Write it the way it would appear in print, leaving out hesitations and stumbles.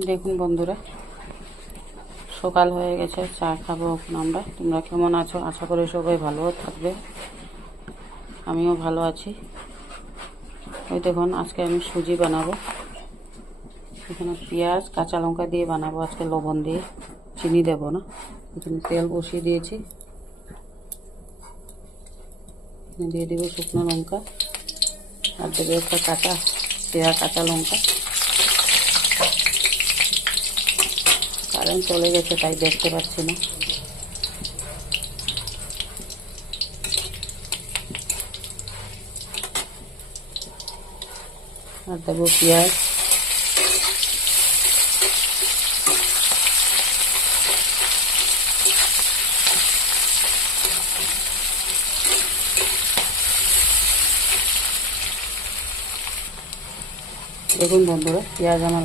দেখুন বন্ধুরা, সকাল হয়ে গেছে, চা খাবো এখন আমরা। তোমরা কেমন আছো? আশা করি সবাই ভালো থাকবে, আমিও ভালো আছি। ওই দেখুন, আজকে আমি সুজি বানাবো। এখানে পেঁয়াজ কাঁচা লঙ্কা দিয়ে বানাবো আজকে, লবণ দিয়ে, চিনি দেবো না। এখানে তেল বসিয়ে দিয়েছি, দিয়ে দেবো শুকনো লঙ্কা, আর দেবো একটা কাঁচা লঙ্কা। কারেন্ট চলে গেছে তাই দেখতে পাচ্ছি না। আর দেবো পেঁয়াজ, দেখুন বন্ধুরা, পেঁয়াজ আমার